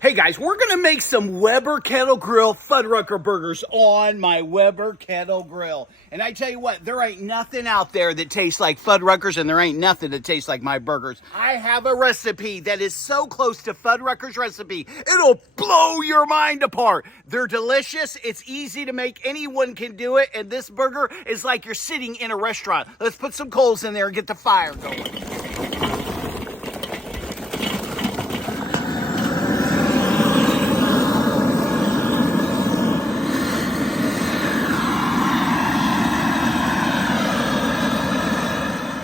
Hey guys, we're gonna make some Weber Kettle Grill Fuddrucker burgers on my Weber Kettle Grill. And I tell you what, there ain't nothing out there that tastes like Fuddruckers, and there ain't nothing that tastes like my burgers. I have a recipe that is so close to Fuddruckers' recipe, it'll blow your mind apart. They're delicious, it's easy to make, anyone can do it, and this burger is like you're sitting in a restaurant. Let's put some coals in there and get the fire going.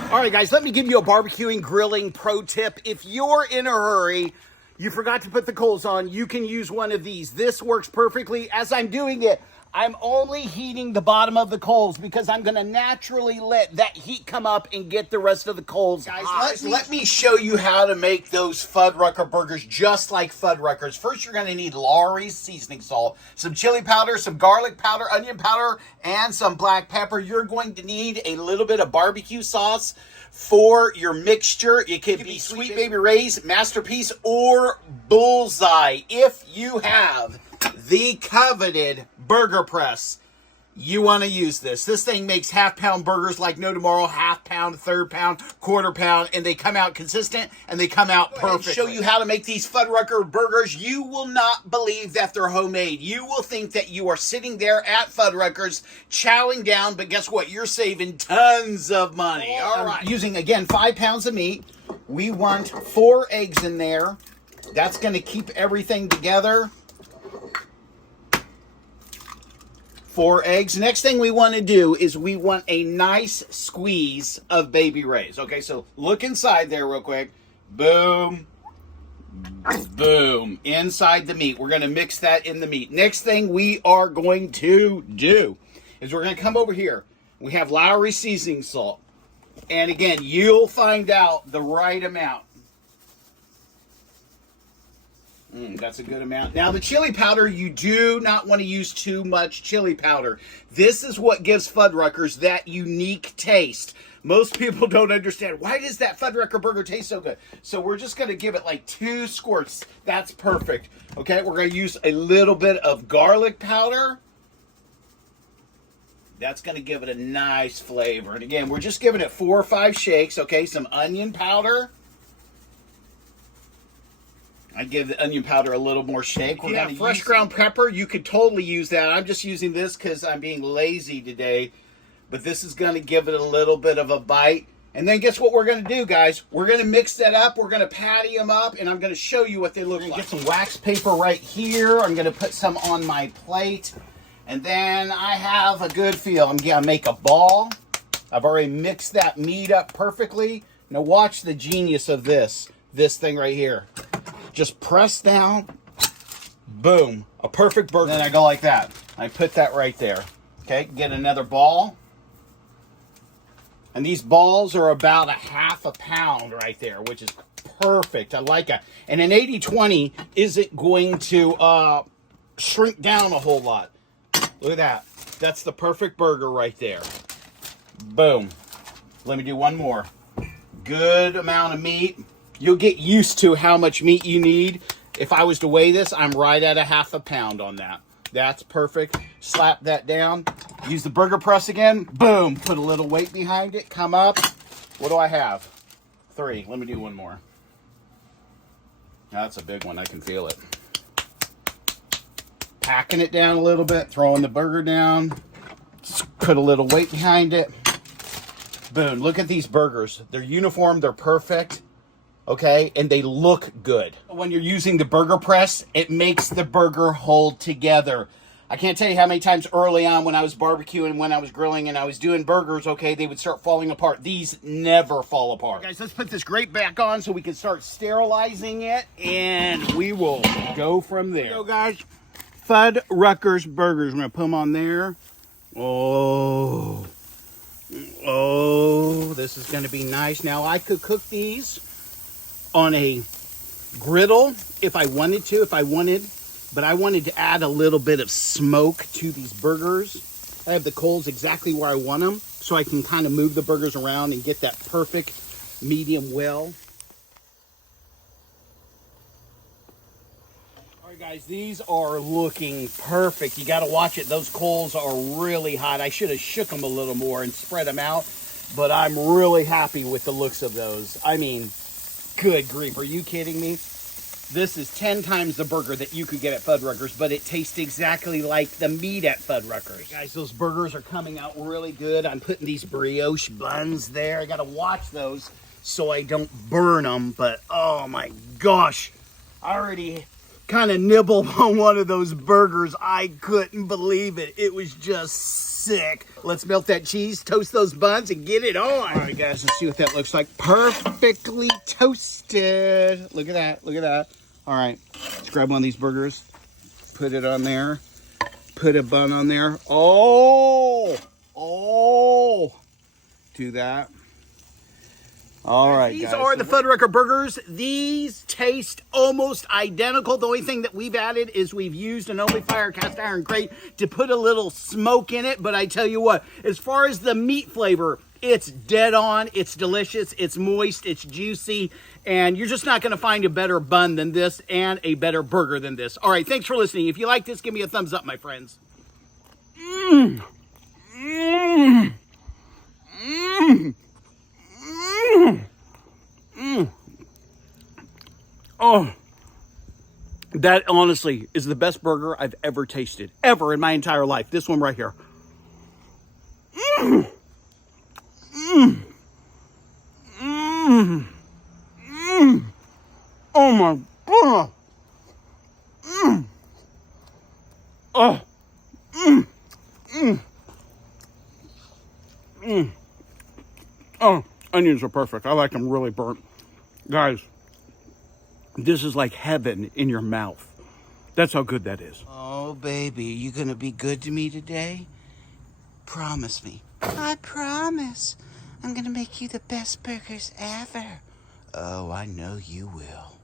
All right, guys, let me give you a barbecuing, grilling pro tip. If you're in a hurry, you forgot to put the coals on, you can use one of these. This works perfectly. As I'm doing it, I'm only heating the bottom of the coals because I'm gonna naturally let that heat come up and get the rest of the coals. Guys, let me show you how to make those Fuddrucker burgers just like Fuddruckers. First, you're gonna need Lawry's seasoning salt, some chili powder, some garlic powder, onion powder, and some black pepper. You're going to need a little bit of barbecue sauce for your mixture. It could be Sweet Baby Ray's, Masterpiece, or Bullseye. If you have the coveted burger press, you want to use this. This thing makes half-pound burgers like no tomorrow, half-pound, third-pound, quarter-pound, and they come out consistent, and they come out perfect. Show you how to make these Fuddrucker burgers. You will not believe that they're homemade. You will think that you are sitting there at Fuddruckers chowing down, but guess what? You're saving tons of money. All right. Using, again, 5 pounds of meat. We want 4 eggs in there. That's going to keep everything together. 4 eggs. Next thing we want to do is we want a nice squeeze of Baby Ray's. Okay, so look inside there real quick. Boom. Boom. Inside the meat. We're going to mix that in the meat. Next thing we are going to do is we're going to come over here. We have Lawry's seasoning salt. And again, you'll find out the right amount. That's a good amount. Now, the chili powder, you do not want to use too much chili powder. This is what gives Fuddruckers that unique taste. Most people don't understand, why does that Fuddrucker burger taste so good? So we're just going to give it like 2 squirts. That's perfect. Okay, we're going to use a little bit of garlic powder. That's going to give it a nice flavor. And again, we're just giving it 4 or 5 shakes. Okay, some onion powder. I give the onion powder a little more shake. We're going to fresh ground pepper. You could totally use that. I'm just using this because I'm being lazy today. But this is going to give it a little bit of a bite. And then guess what we're going to do, guys? We're going to mix that up. We're going to patty them up. And I'm going to show you what they look like. Get some wax paper right here. I'm going to put some on my plate. And then I have a good feel. I'm going to make a ball. I've already mixed that meat up perfectly. Now watch the genius of this thing right here. Just press down, boom, a perfect burger. Then I go like that. I put that right there. Okay, get another ball. And these balls are about a half a pound right there, which is perfect. I like it. And an 80-20 isn't going to shrink down a whole lot. Look at that. That's the perfect burger right there. Boom. Let me do one more. Good amount of meat. You'll get used to how much meat you need. If I was to weigh this, I'm right at a half a pound on that. That's perfect. Slap that down. Use the burger press again. Boom. Put a little weight behind it. Come up. What do I have? 3. Let me do one more. That's a big one. I can feel it. Packing it down a little bit. Throwing the burger down. Put a little weight behind it. Boom. Look at these burgers. They're uniform. They're perfect. Okay, and they look good. When you're using the burger press, it makes the burger hold together. I can't tell you how many times early on when I was barbecuing, when I was grilling, and I was doing burgers, okay, they would start falling apart. These never fall apart. Guys, let's put this grate back on so we can start sterilizing it, and we will go from there. Here we go, guys. Fuddruckers burgers. I'm going to put them on there. Oh, this is going to be nice. Now, I could cook these on a griddle if I wanted to, but I wanted to add a little bit of smoke to these burgers. I have the coals exactly where I want them, so I can kind of move the burgers around and get that perfect medium well. All right, guys, these are looking perfect. You got to watch it. Those coals are really hot. I should have shook them a little more and spread them out, but I'm really happy with the looks of those. I mean, good grief. Are you kidding me? This is 10 times the burger that you could get at Fuddruckers, but it tastes exactly like the meat at Fuddruckers. Guys, those burgers are coming out really good. I'm putting these brioche buns there. I got to watch those so I don't burn them, but oh my gosh. I already kind of nibbled on one of those burgers. I couldn't believe it. It was just sick. Let's melt that cheese, toast those buns, and get it on. All right, guys, let's see what that looks like. Perfectly toasted. Look at that. Look at that. All right, let's grab one of these burgers, put it on there, put a bun on there. Oh, do that. All right, these guys. These are the Fuddrucker burgers. These taste almost identical. The only thing that we've added is we've used an open fire cast iron grate to put a little smoke in it. But I tell you what, as far as the meat flavor, it's dead on. It's delicious. It's moist. It's juicy. And you're just not going to find a better bun than this and a better burger than this. All right, thanks for listening. If you like this, give me a thumbs up, my friends. Oh, that honestly is the best burger I've ever tasted, ever in my entire life. This one right here. Oh my God. Oh. Oh, onions are perfect. I like them really burnt. Guys, this is like heaven in your mouth. That's how good that is. Oh, baby, you gonna be good to me today? Promise me. I promise. I'm gonna make you the best burgers ever. Oh, I know you will.